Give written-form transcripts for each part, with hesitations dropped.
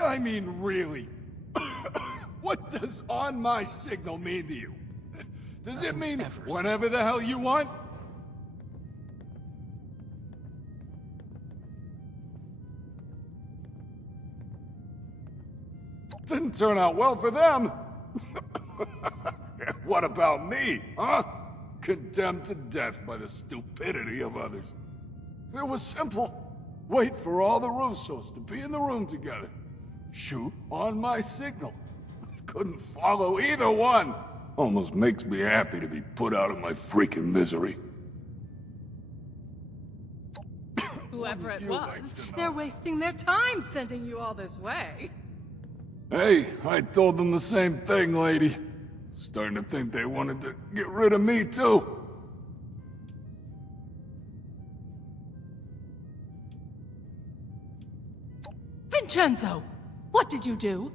I mean, really. What does on my signal mean to you? Does it mean whenever the hell you want? Didn't turn out well for them. What about me, huh? Condemned to death by the stupidity of others. It was simple. Wait for all the Russos to be in the room together. Shoot on my signal. Couldn't follow either one. Almost makes me happy to be put out of my freaking misery. Whoever it was, they're wasting their time sending you all this way. Hey, I told them the same thing, lady. Starting to think they wanted to get rid of me, too. Vincenzo! What did you do?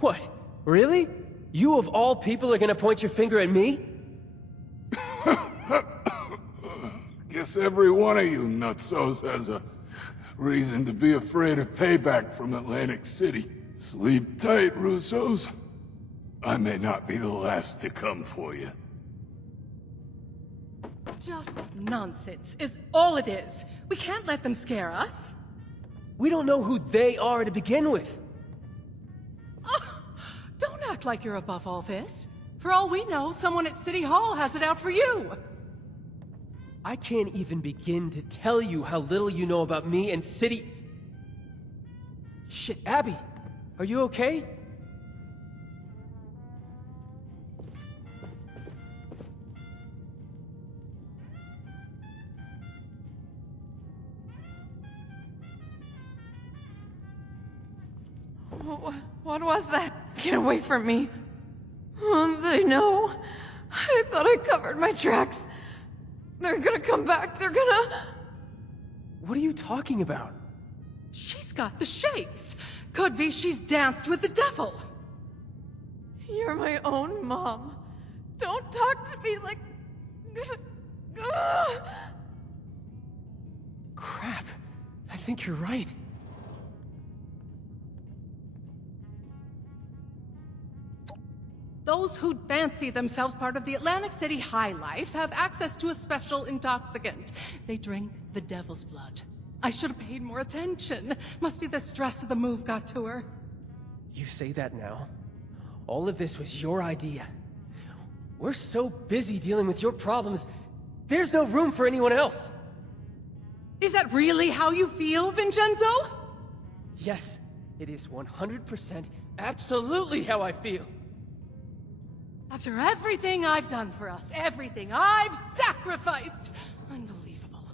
What? Really? You of all people are gonna point your finger at me? Guess every one of you nutsos has a reason to be afraid of payback from Atlantic City. Sleep tight, Russos. I may not be the last to come for you. Just nonsense is all it is. We can't let them scare us. We don't know who they are to begin with. Oh, don't act like you're above all this. For all we know, someone at City Hall has it out for you. I can't even begin to tell you how little you know about me and City... Shit, Abby, are you okay? What was that? Get away from me. They know. I thought I covered my tracks. They're gonna come back. They're gonna... What are you talking about? She's got the shakes. Could be she's danced with the devil. You're my own mom. Don't talk to me like... Crap. I think you're right. Those who fancy themselves part of the Atlantic City High Life have access to a special intoxicant. They drink the devil's blood. I should have paid more attention. Must be the stress of the move got to her. You say that now? All of this was your idea. We're so busy dealing with your problems, there's no room for anyone else. Is that really how you feel, Vincenzo? Yes, it is 100% absolutely how I feel. After everything I've done for us, everything I've sacrificed. Unbelievable.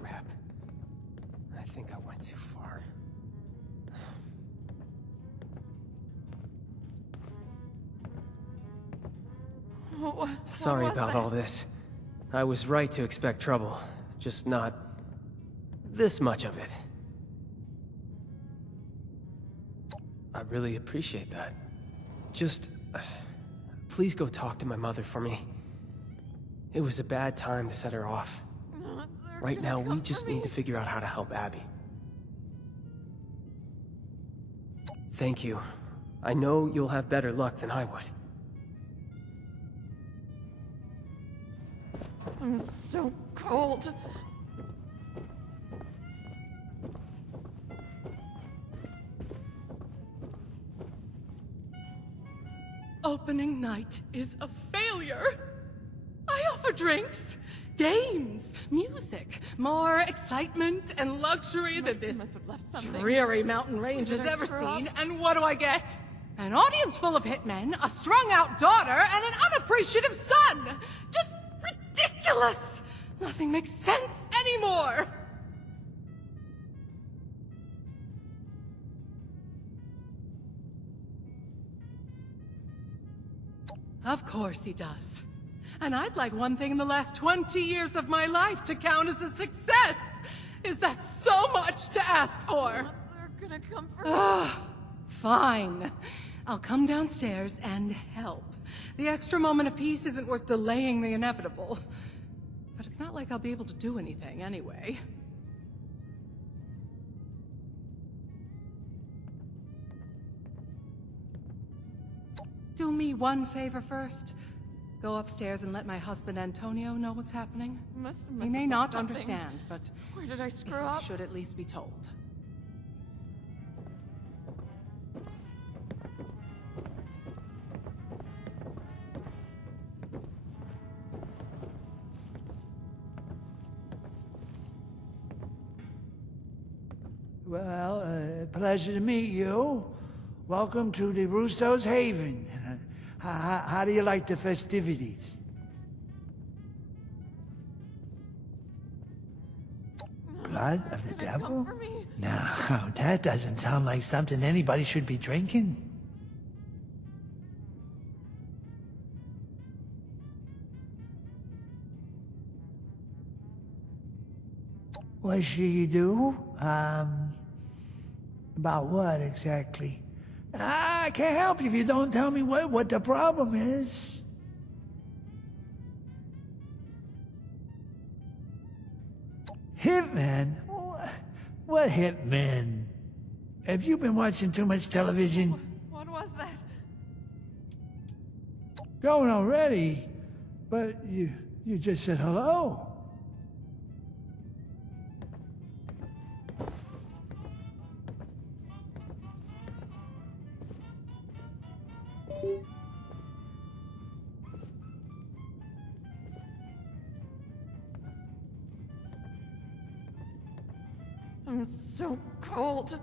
Crap. I think I went too far. Sorry about all this. I was right to expect trouble, just not this much of it. I really appreciate that. Just... please go talk to my mother for me. It was a bad time to set her off. Right now, we just need to figure out how to help Abby. Thank you. I know you'll have better luck than I would. I'm so cold. Opening night is a failure. I offer drinks, games, music, more excitement and luxury than this dreary mountain range has ever seen, and what do I get? An audience full of hitmen, a strung-out daughter, and an unappreciative son! Just ridiculous! Nothing makes sense anymore! Of course he does. And I'd like one thing in the last 20 years of my life to count as a success! Is that so much to ask for? They're gonna come for me. Fine. I'll come downstairs and help. The extra moment of peace isn't worth delaying the inevitable. But it's not like I'll be able to do anything anyway. Do me one favor first. Go upstairs and let my husband Antonio know what's happening. He may not understand, but Where did I screw he up? should at least be told. Well, pleasure to meet you. Welcome to the Russo's Haven. How do you like the festivities? Blood of the devil? For me. No, that doesn't sound like something anybody should be drinking. What should you do? About what exactly? I can't help you if you don't tell me what the problem is. Hitman? What hitman? Have you been watching too much television? What was that? Going already? But you just said hello. I'm so cold.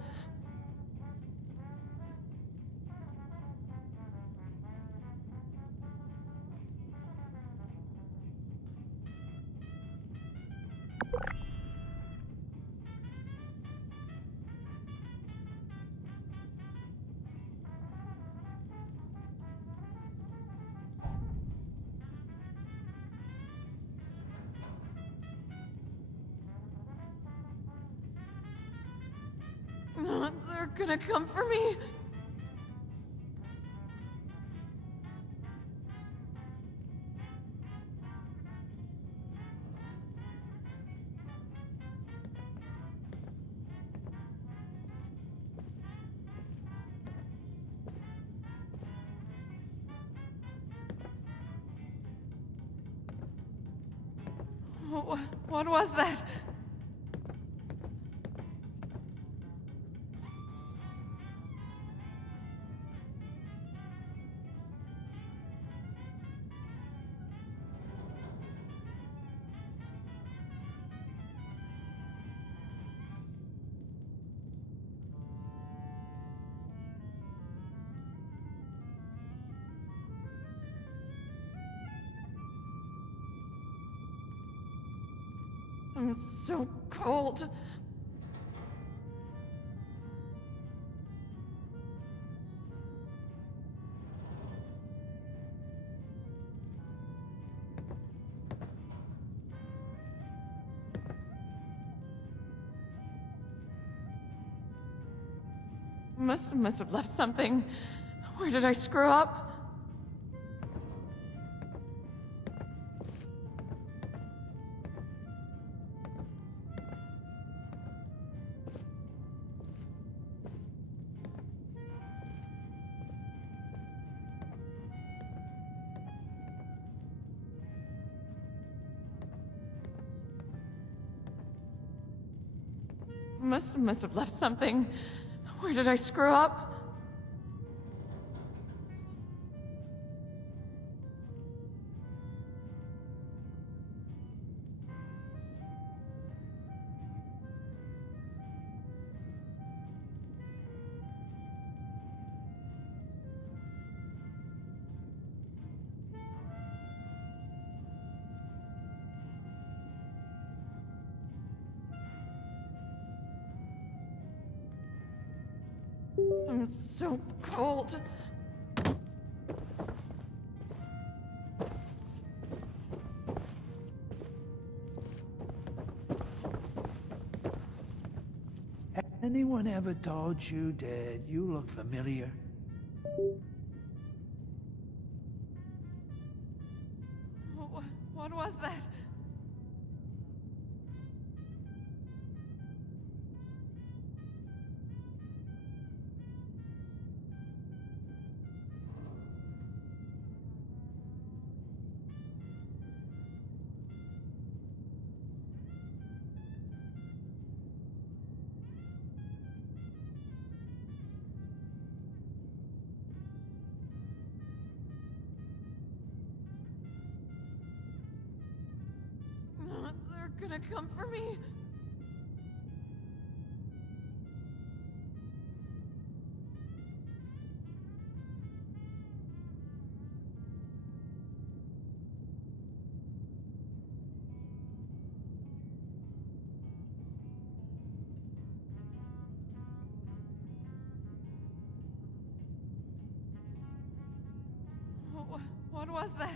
They're gonna come for me. What was that? I'm so cold. Must have left something. Where did I screw up? Must have left something. Where did I screw up? I'm so cold. Anyone ever told you that you look familiar? What was that? gonna come for me. What was that?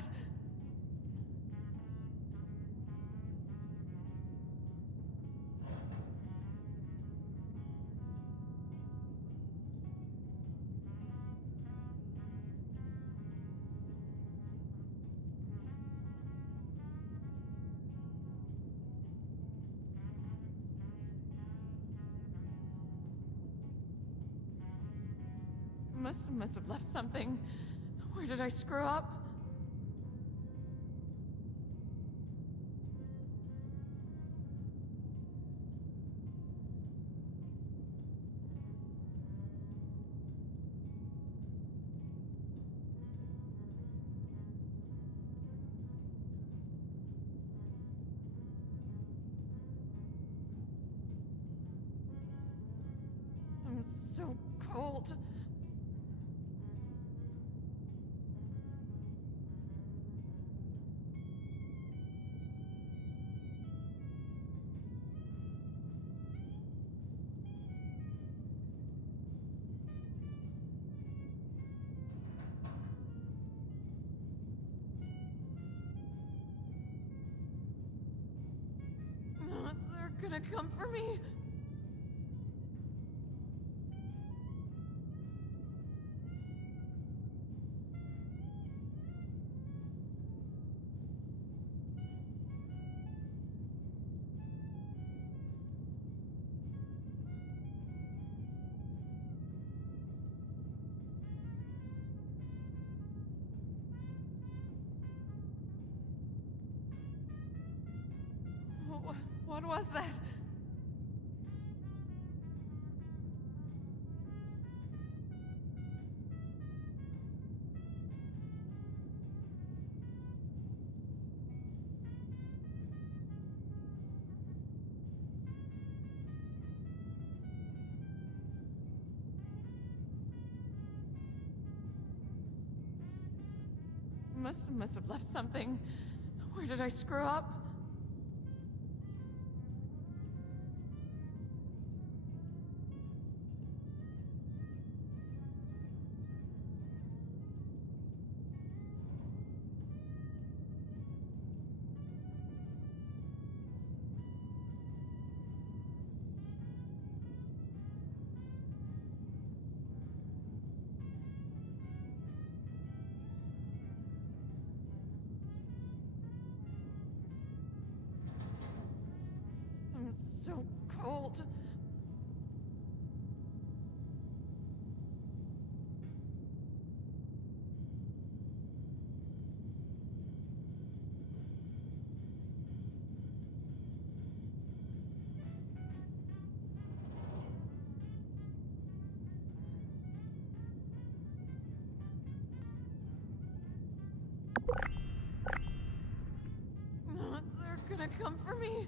Must have left something. Where did I screw up? I'm so cold. They're gonna come for me. What was that? Must have left something. Where did I screw up? I'm so cold. They're gonna come for me.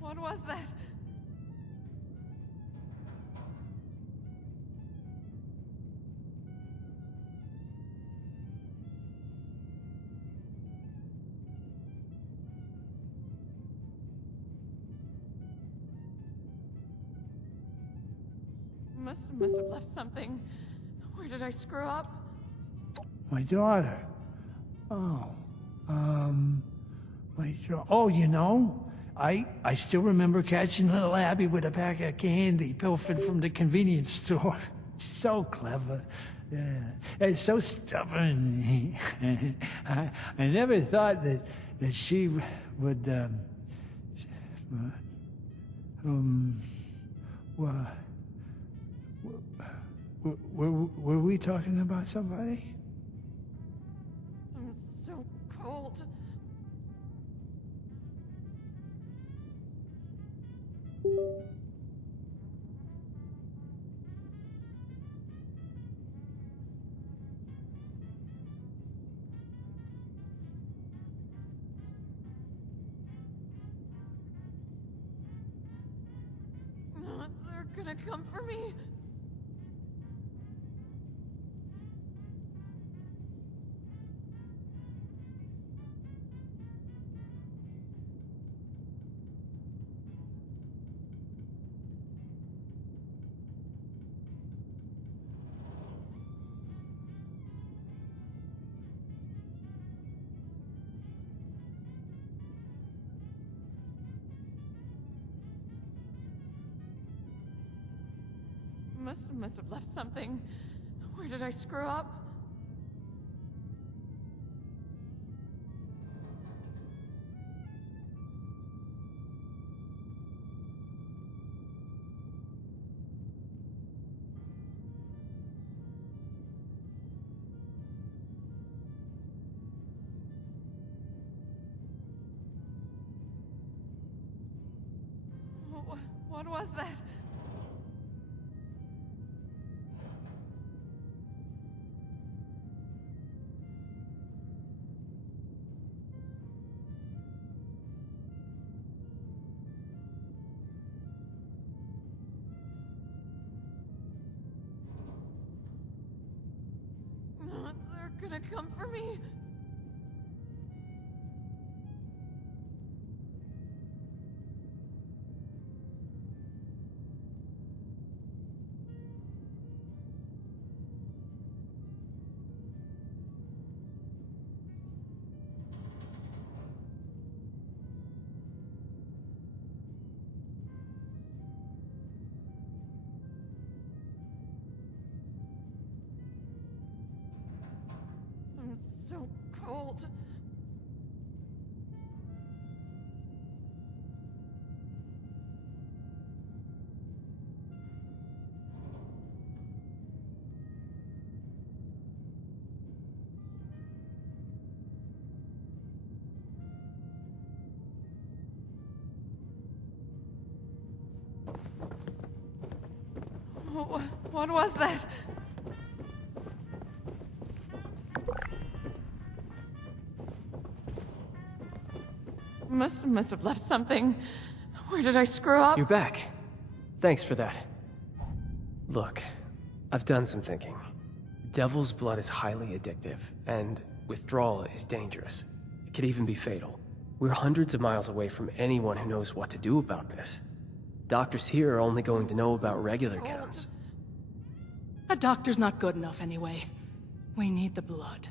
What was that? Must have left something. Where did I screw up? My daughter. Oh. Oh, you know, I still remember catching little Abby with a pack of candy pilfered from the convenience store. So clever. Yeah. And so stubborn. I never thought that she would, were we talking about somebody? I'm so cold. come for me? Must have left something. Where did I screw up? What was that? They're gonna come for me. It's so cold. What was that? Must have left something. Where did I screw up? You're back. Thanks for that. Look, I've done some thinking. Devil's blood is highly addictive, and withdrawal is dangerous. It could even be fatal. We're hundreds of miles away from anyone who knows what to do about this. Doctors here are only going to know about regular chems. A doctor's not good enough anyway. We need the blood.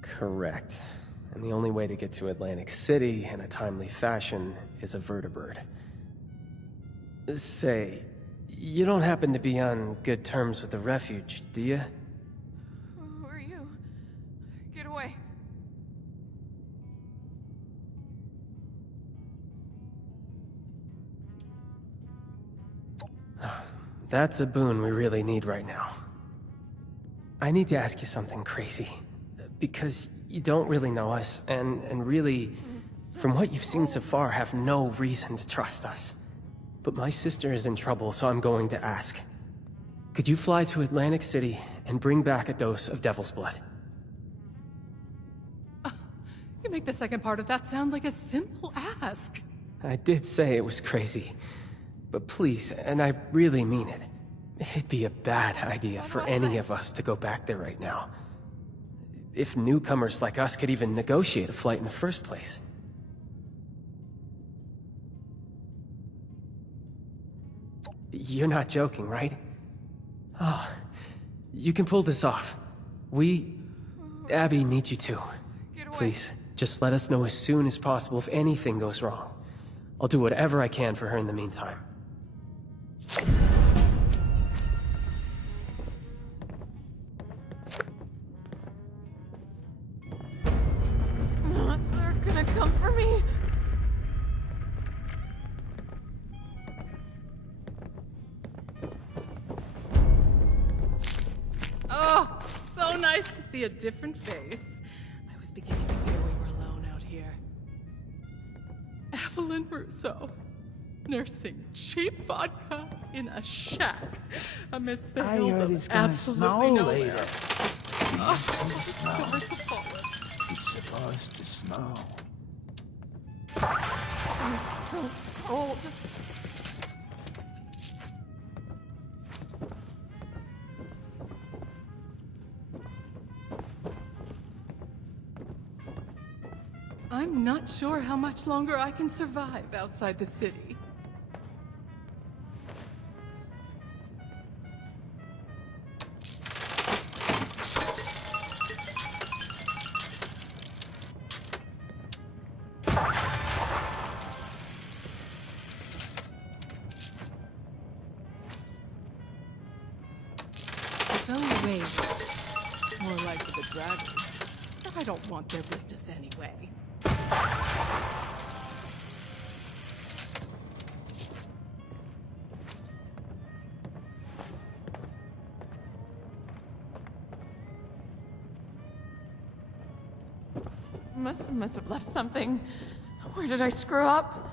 Correct. And the only way to get to Atlantic City in a timely fashion is a vertibird. Say, you don't happen to be on good terms with the Refuge, do you? Who are you? Get away. That's a boon we really need right now. I need to ask you something crazy. Because you don't really know us, and really, from what you've seen so far, have no reason to trust us. But my sister is in trouble, so I'm going to ask. Could you fly to Atlantic City and bring back a dose of Devil's Blood? You make the second part of that sound like a simple ask. I did say it was crazy. But please, and I really mean it, it'd be a bad idea for any of us to go back there right now. If newcomers like us could even negotiate a flight in the first place. You're not joking, right? Oh, you can pull this off. Abby needs you to. Please, just let us know as soon as possible if anything goes wrong. I'll do whatever I can for her in the meantime. They're gonna come for me. Oh, so nice to see a different face. I was beginning to fear we were alone out here. Evelyn Russo, nursing cheap vodka in a shack amidst the I hills heard of it's gonna absolutely snow nowhere. later. Oh, so It's supposed to snow. so cold. I'm not sure how much longer I can survive outside the city. Go away. More like the dragon. But I don't want their business anyway. Must have left something. Where did I screw up?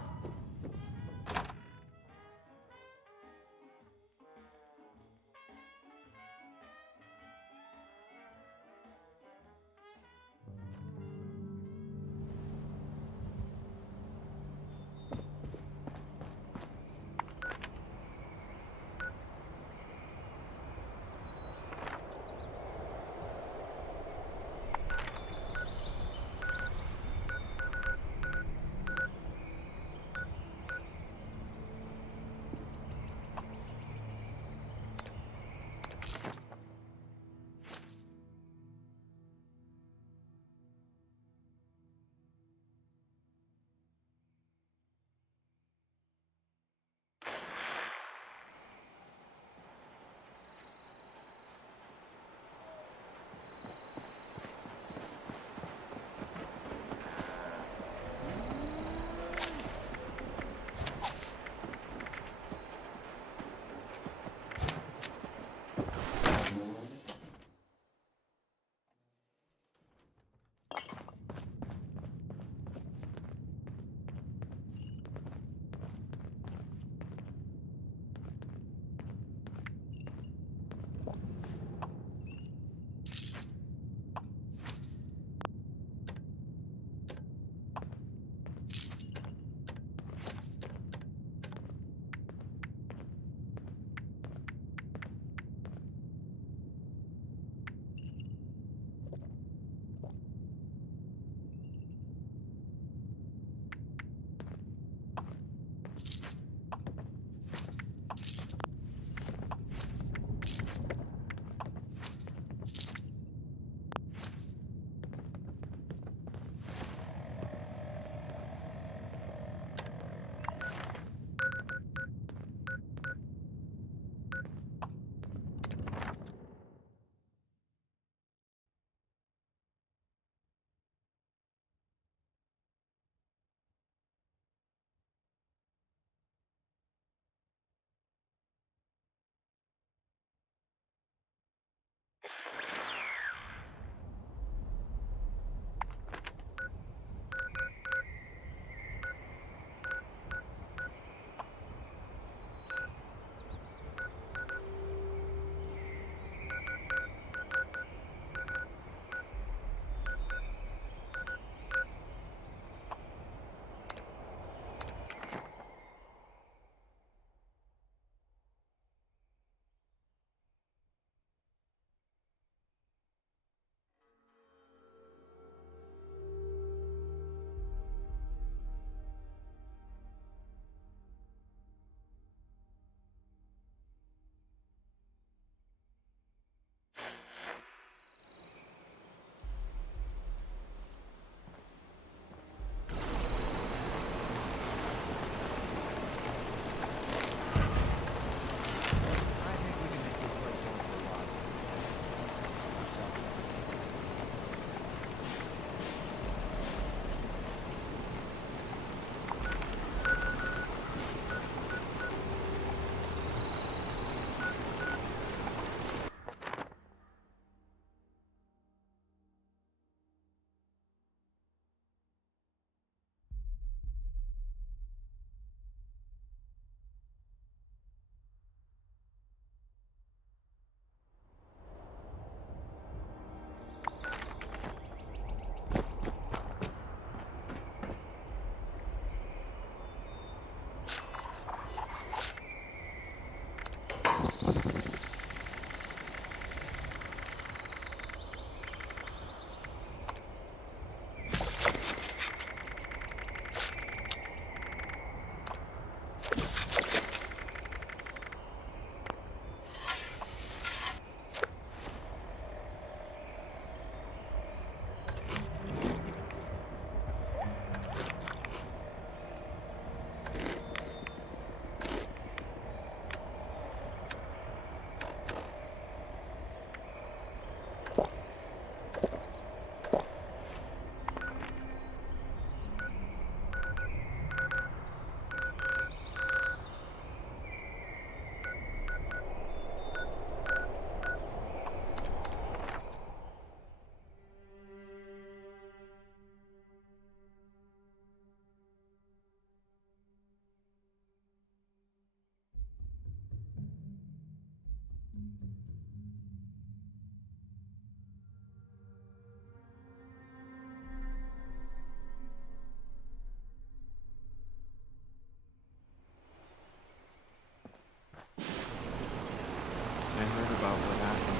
I heard about what happened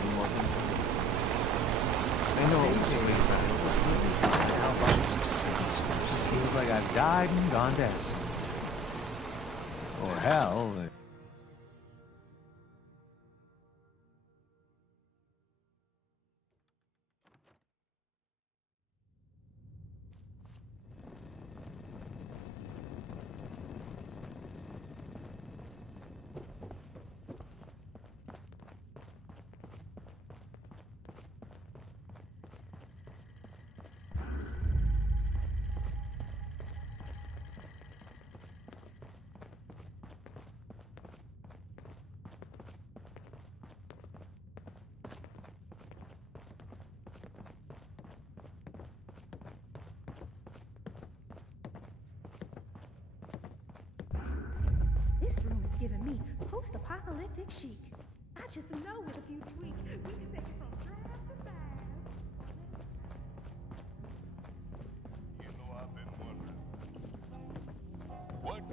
in Morganton. I know it was really bad. How much to say? Seems like I've died and gone to Essos. Or hell. This room is giving me post-apocalyptic chic. I just know with a few tweaks, we can take it from drab to bad.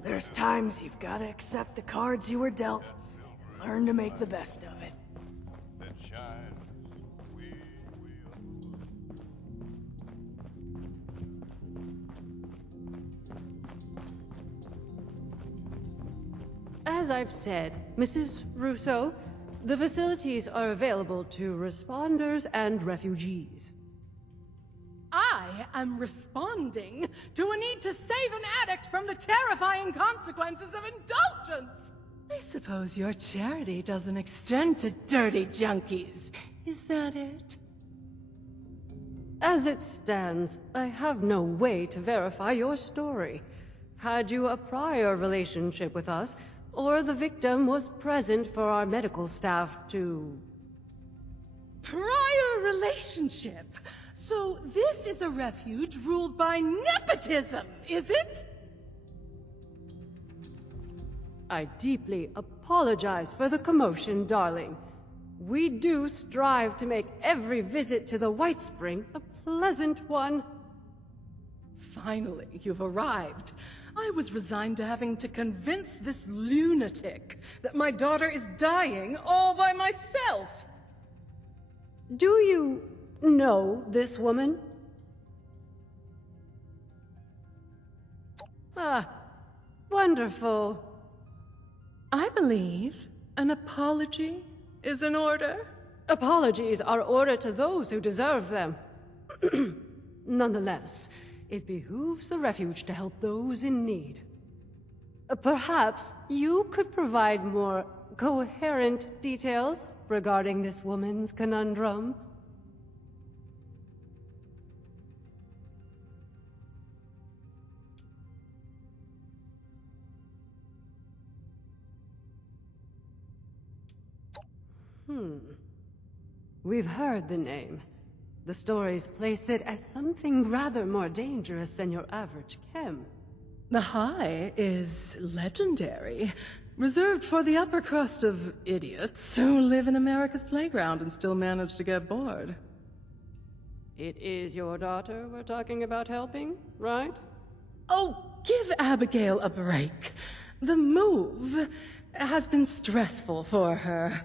There's times you've got to accept the cards you were dealt and learn to make the best of it. As I've said, Mrs. Russo, the facilities are available to responders and refugees. I am responding to a need to save an addict from the terrifying consequences of indulgence. I suppose your charity doesn't extend to dirty junkies. Is that it? As it stands, I have no way to verify your story. Had you a prior relationship with us, or the victim was present for our medical staff to... Prior relationship? So this is a refuge ruled by nepotism, is it? I deeply apologize for the commotion, darling. We do strive to make every visit to the White Spring a pleasant one. Finally, you've arrived. I was resigned to having to convince this lunatic that my daughter is dying all by myself. Do you know this woman? Ah, wonderful. I believe an apology is in order. Apologies are ordered to those who deserve them. Nonetheless, it behooves the refuge to help those in need. Perhaps you could provide more coherent details regarding this woman's conundrum. We've heard the name. The stories place it as something rather more dangerous than your average chem. The High is legendary, reserved for the upper crust of idiots who live in America's playground and still manage to get bored. It is your daughter we're talking about helping, right? Oh, give Abigail a break. The move has been stressful for her.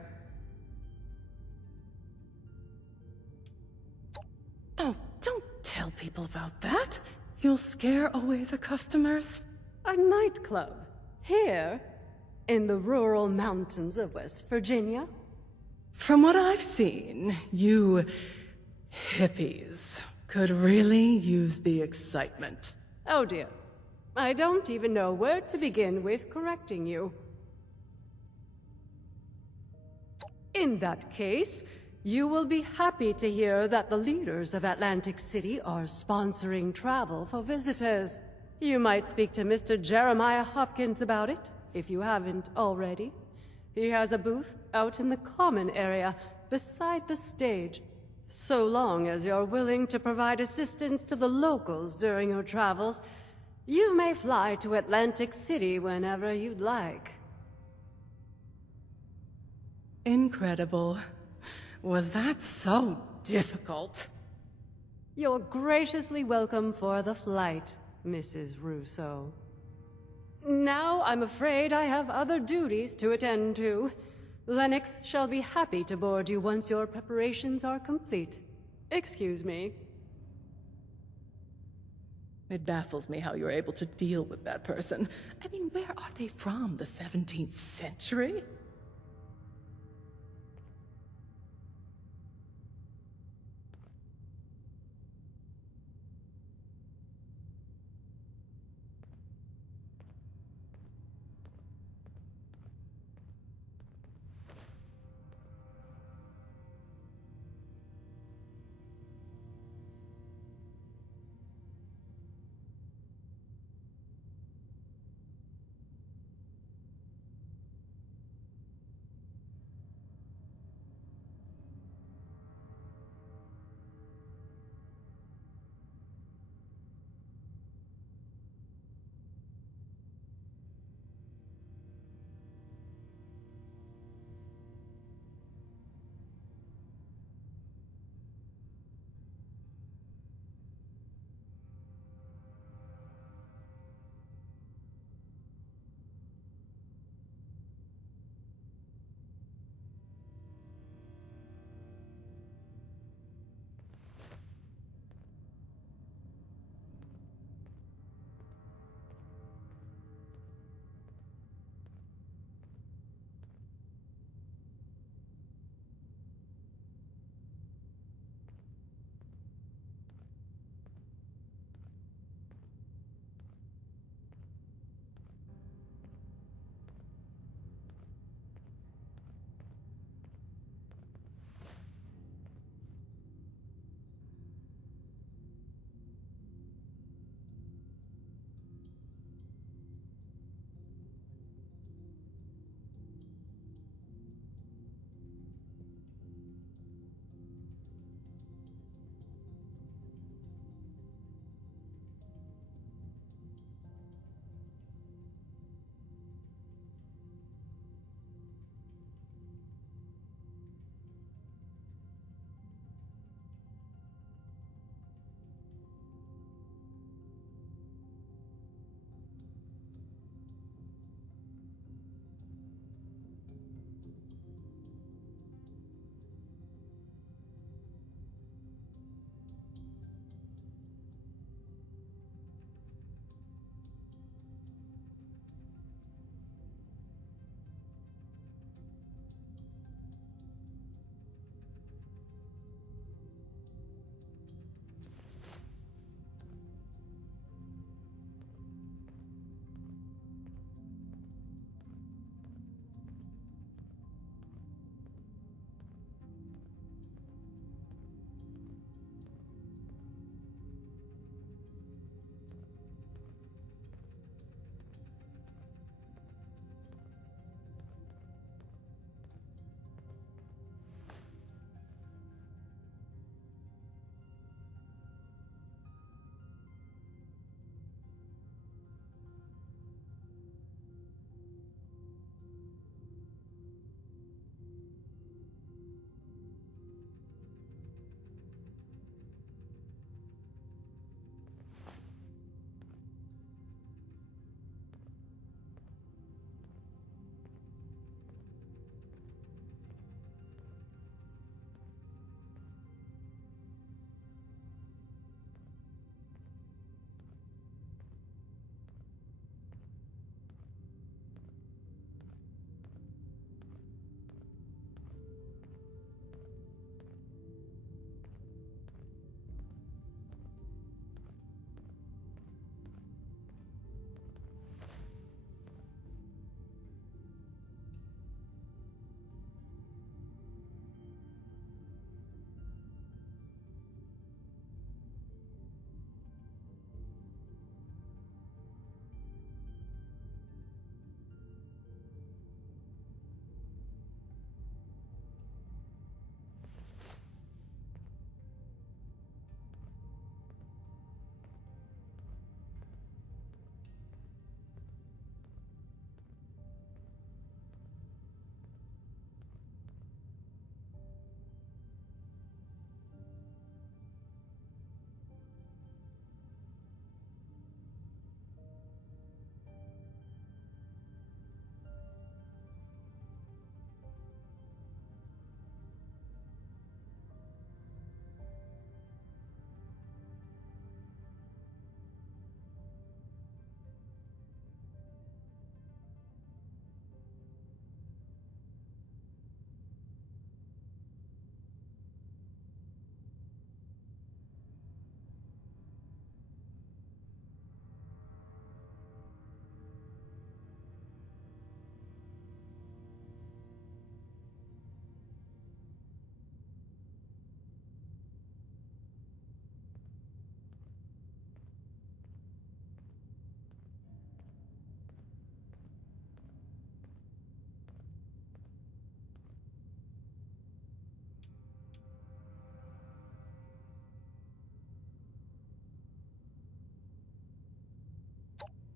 Oh, don't tell people about that. You'll scare away the customers. A nightclub. Here, in the rural mountains of West Virginia. From what I've seen, you hippies could really use the excitement. Oh dear. I don't even know where to begin with correcting you. In that case, you will be happy to hear that the leaders of Atlantic City are sponsoring travel for visitors. You might speak to Mr. Jeremiah Hopkins about it, if you haven't already. He has a booth out in the common area, beside the stage. So long as you're willing to provide assistance to the locals during your travels, you may fly to Atlantic City whenever you'd like. Incredible. Was that so difficult? You're graciously welcome for the flight, Mrs. Russo. Now I'm afraid I have other duties to attend to. Lennox shall be happy to board you once your preparations are complete. Excuse me. It baffles me how you're able to deal with that person. I mean, where are they from? The 17th century?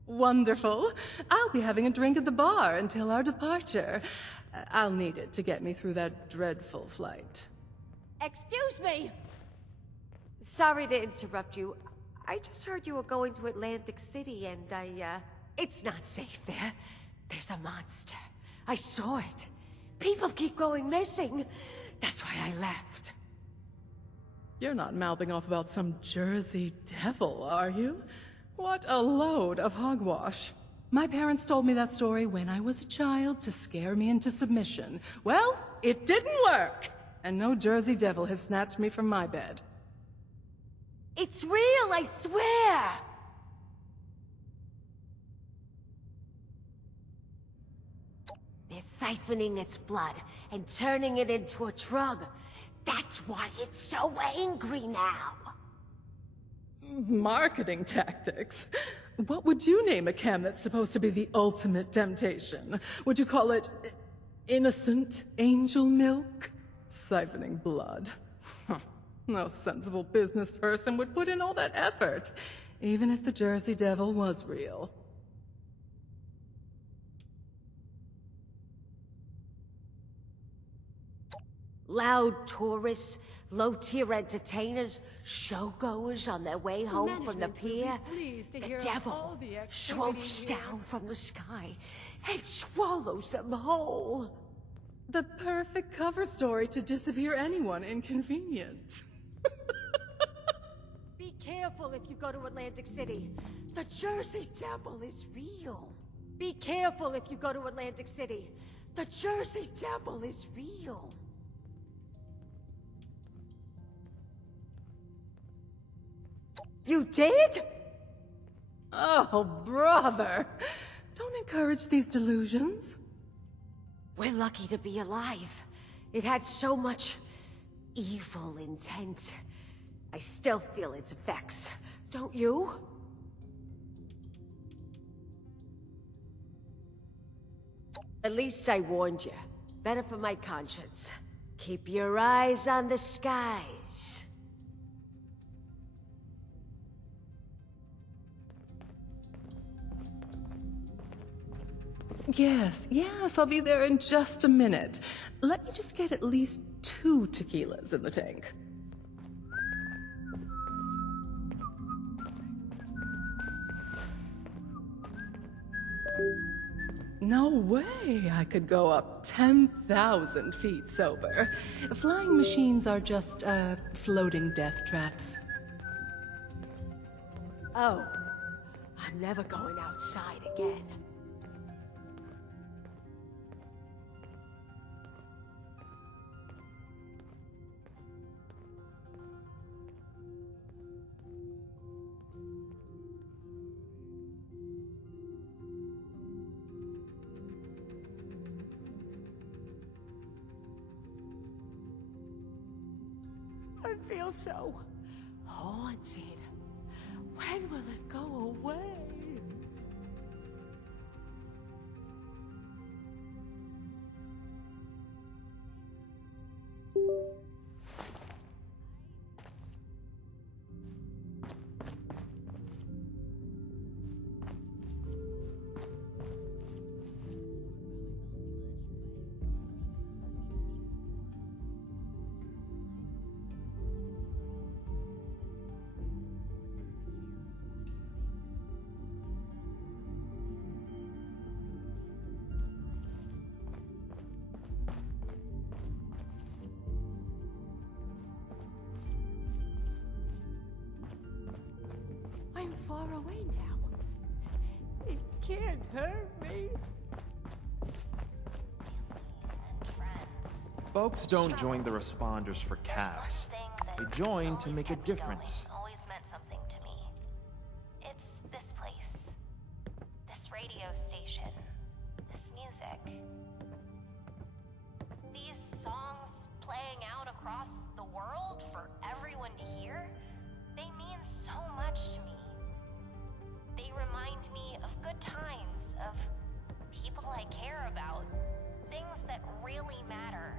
Wonderful. I'll be having a drink at the bar until our departure. I'll need it to get me through that dreadful flight. Excuse me! Sorry to interrupt you. I just heard you were going to Atlantic City and It's not safe there. There's a monster. I saw it. People keep going missing. That's why I left. You're not mouthing off about some Jersey devil, are you? What a load of hogwash. My parents told me that story when I was a child to scare me into submission. Well, it didn't work, and no Jersey devil has snatched me from my bed. It's real, I swear! They're siphoning its blood and turning it into a drug. That's why it's so angry now. Marketing tactics. What would you name a chem that's supposed to be the ultimate temptation? Would you call it innocent angel milk? Siphoning blood. No sensible business person would put in all that effort, even if the Jersey Devil was real. Loud tourists, low-tier entertainers, showgoers on their way home from the pier. The devil swoops down from the sky and swallows them whole. The perfect cover story to disappear anyone inconvenient. Be careful if you go to Atlantic City. The Jersey Devil is real. Be careful if you go to Atlantic City. The Jersey Devil is real. You did? Oh, brother. Don't encourage these delusions. We're lucky to be alive. It had so much evil intent. I still feel its effects. Don't you? At least I warned you. Better for my conscience. Keep your eyes on the skies. Yes, I'll be there in just a minute. Let me just get at least 2 tequilas in the tank. No way I could go up 10,000 feet sober. Flying machines are just, floating death traps. Oh, I'm never going outside again. I feel so haunted. When will it go away? I'm far away now. It can't hurt me. Folks don't join the responders for caps. They join to make a difference. Always meant something to me. It's this place. This radio station. This music. These songs playing out across the world for everyone to hear, they mean so much to me. They remind me of good times, of people I care about, things that really matter.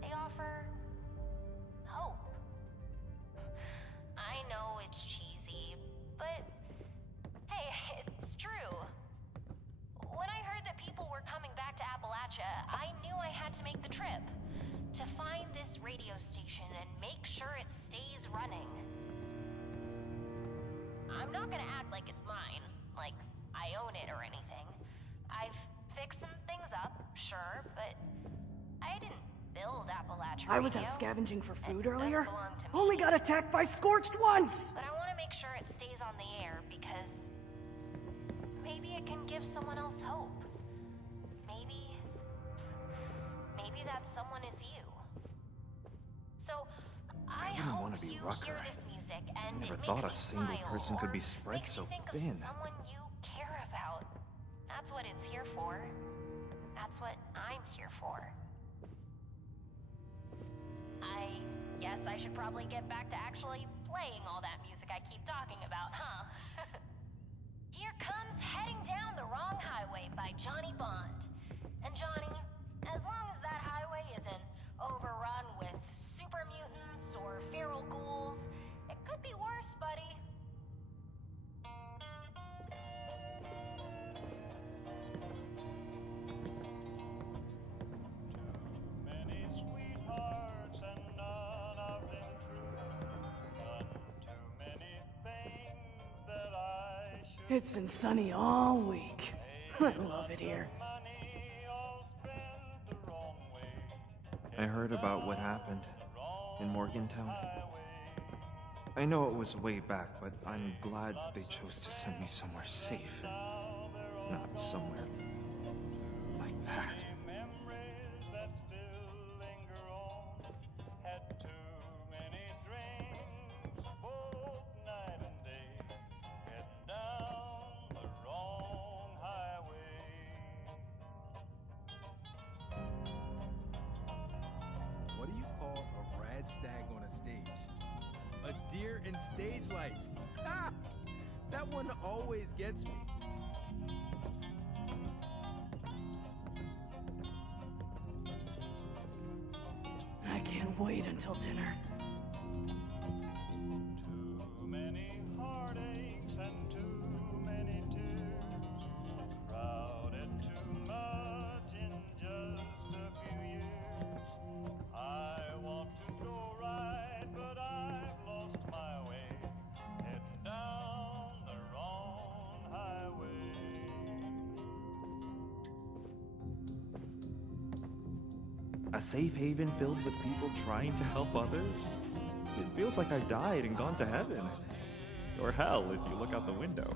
They offer hope. I know it's cheesy, but hey, it's true. sure it stays running. I'm not gonna act like it's mine, like I own it or anything. I've fixed some things up, sure, but I didn't build Appalachia I was Radio. out scavenging for food It earlier. does belong to me. Only got attacked by Scorched once! But I want to make sure it stays on the air because maybe it can give someone else hope. Maybe that someone is you. So I wouldn't hope want to be you Rucker. hear this music I and never it thought a makes you single smile person could be or spread makes so you think thin. Of someone you care about. That's what it's here for. That's what I'm here for. I guess I should probably get back to actually playing all that music I keep talking about, huh? Here comes Heading Down the Wrong Highway by Johnny Bond. And Johnny, as long as that highway isn't overrun with super mutants or feral ghouls, it could be worse, buddy. Many sweethearts and none of them true. None too many things that I should. It's been sunny all week. I love it here. I heard about what happened in Morgantown. I know it was way back, but I'm glad they chose to send me somewhere safe and not somewhere like that. Memories that still linger on. Had too many drinks, both night and day. Heading down the wrong highway. What do you call a rad stag on a stage? A deer in stage lights. Ha! That one always gets me. I can't wait until dinner. Too many heartaches and too many tears. Crowded too much in just a few years. I want to go right, but I've lost my way. Heading down the wrong highway. A safe haven filled with people trying to help others? It feels like I've died and gone to heaven. Or hell, if you look out the window.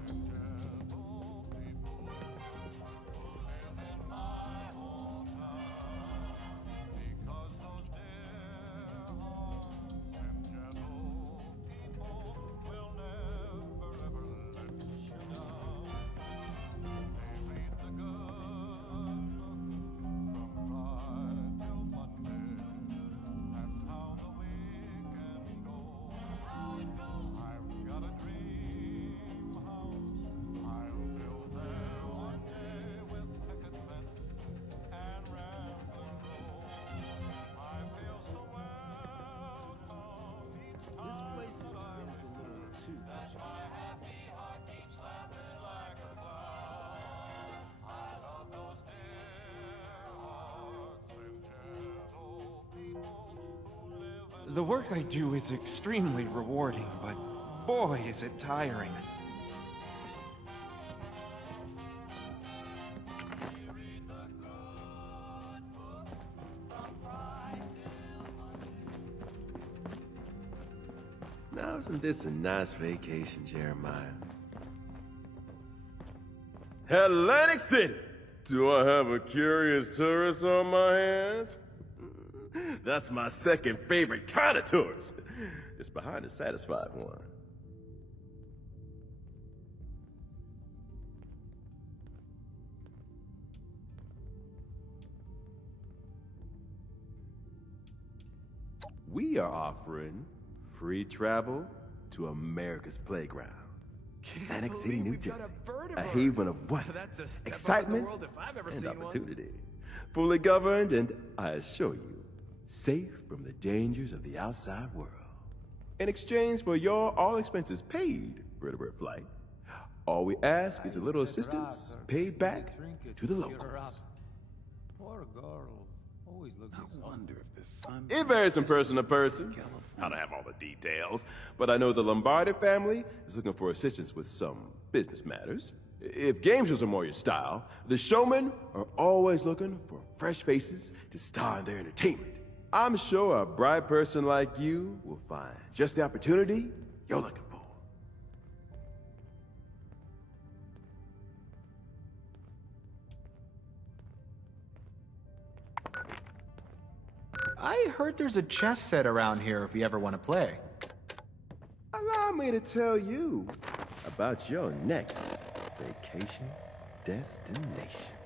This place is a little too pushy. The work I do is extremely rewarding, but boy, is it tiring. Now, isn't this a nice vacation, Jeremiah? Atlantic City! Do I have a curious tourist on my hands? That's my second favorite kind of tourist. It's behind the satisfied one. We are offering free travel to America's playground. Atlantic City, New Jersey. A haven of wonder, excitement, and opportunity. Fully governed and, I assure you, safe from the dangers of the outside world. In exchange for your all expenses paid vertebrate flight, all we ask is a little assistance paid back to the locals. Poor girl. Always looks. I wonder if the sun. It varies from person to person. I don't have all the details, but I know the Lombardi family is looking for assistance with some business matters. If game shows are more your style, the showmen are always looking for fresh faces to star in their entertainment. I'm sure a bright person like you will find just the opportunity you're looking for. I heard there's a chess set around here if you ever want to play. Allow me to tell you about your next vacation destination.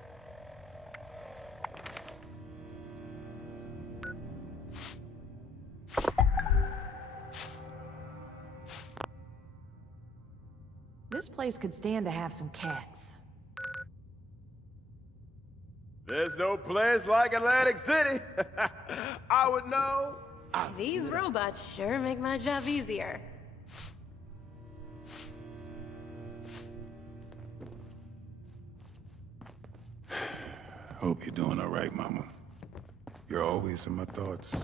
This place could stand to have some cats. There's no place like Atlantic City. I would know. These robots sure make my job easier. Hope you're doing all right, Mama. You're always in my thoughts.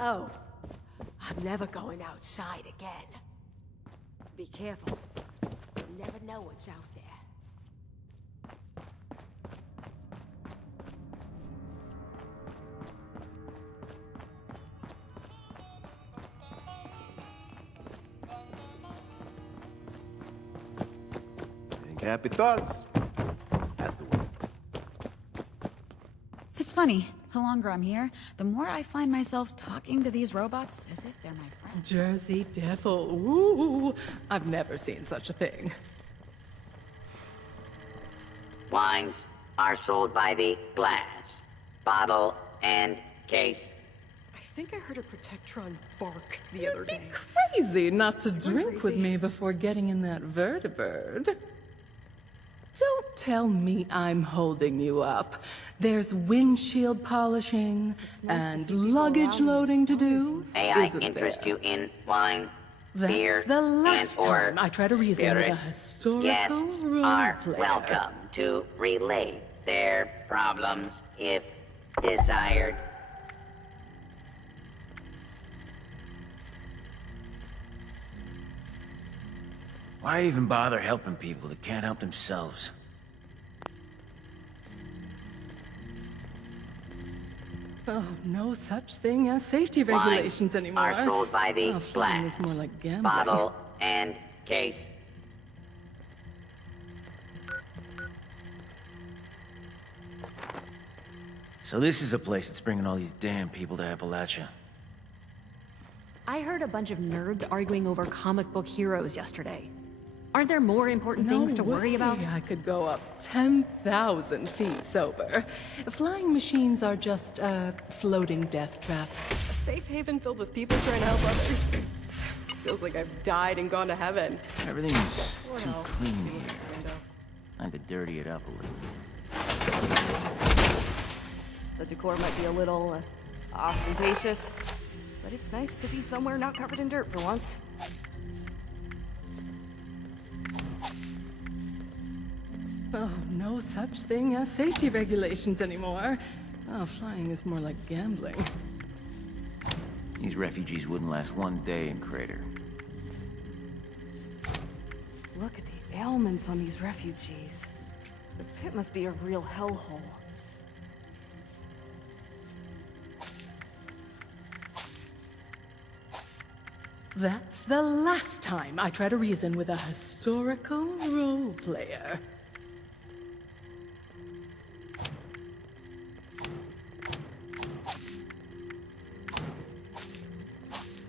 Oh, I'm never going outside again. Be careful. You never know what's out there. Think happy thoughts. That's the way. It's funny. The longer I'm here, the more I find myself talking to these robots as if they're my friends. Jersey Devil. Ooh, I've never seen such a thing. Wines are sold by the glass, bottle, and case. I think I heard a Protectron bark the other day. Crazy not to drink with me before getting in that vertibird. Don't tell me I'm holding you up. There's windshield polishing and luggage loading to do. May I isn't interest there? you in wine, That's beer, the last and or time I try to reason with a spirits? historical Guests role are player. welcome to relay their problems if desired. Why even bother helping people that can't help themselves? Oh, no such thing as safety regulations Wines anymore. are sold by the Oh, flying glass, is more like gambling. bottle, and case. So this is a place that's bringing all these damn people to Appalachia. I heard a bunch of nerds arguing over comic book heroes yesterday. Aren't there more important things to worry about? I could go up 10,000 feet sober. Flying machines are just, floating death traps. A safe haven filled with people trying to help others. Feels like I've died and gone to heaven. Everything's What too else? clean Look here. out the window. Time to dirty it up a little. The decor might be a little ostentatious, but it's nice to be somewhere not covered in dirt for once. Oh, no such thing as safety regulations anymore. Oh, flying is more like gambling. These refugees wouldn't last one day in Crater. Look at the ailments on these refugees. The pit must be a real hellhole. That's the last time I try to reason with a historical role player.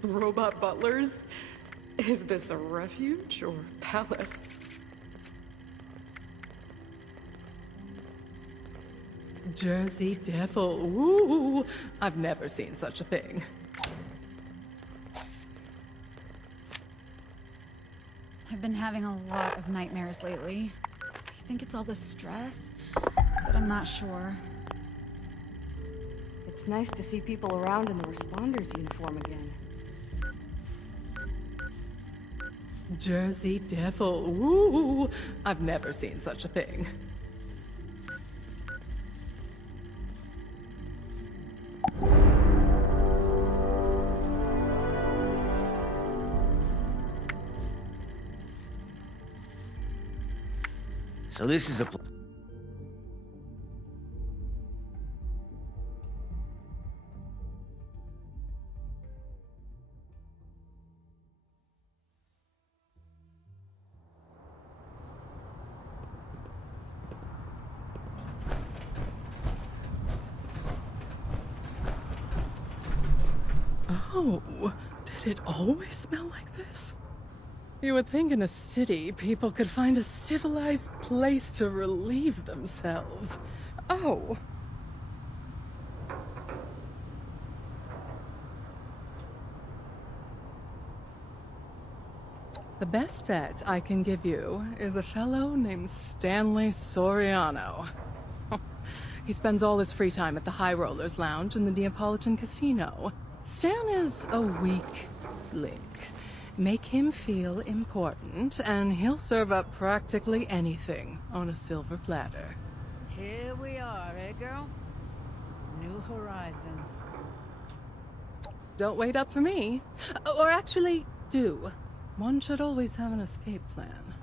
Robot butlers? Is this a refuge or palace? Jersey Devil. Ooh, I've never seen such a thing. I've been having a lot of nightmares lately. I think it's all the stress, but I'm not sure. It's nice to see people around in the responders uniform again. Jersey Devil. Ooh, I've never seen such a thing. So this is a Oh, did it always smell like this? You would think in a city people could find a civilized place to relieve themselves. Oh. The best bet I can give you is a fellow named Stanley Soriano. He spends all his free time at the High Rollers Lounge in the Neapolitan Casino. Stan is a weak link. Make him feel important, and he'll serve up practically anything on a silver platter. Here we are, eh, girl? New horizons. Don't wait up for me. Or actually, do. One should always have an escape plan.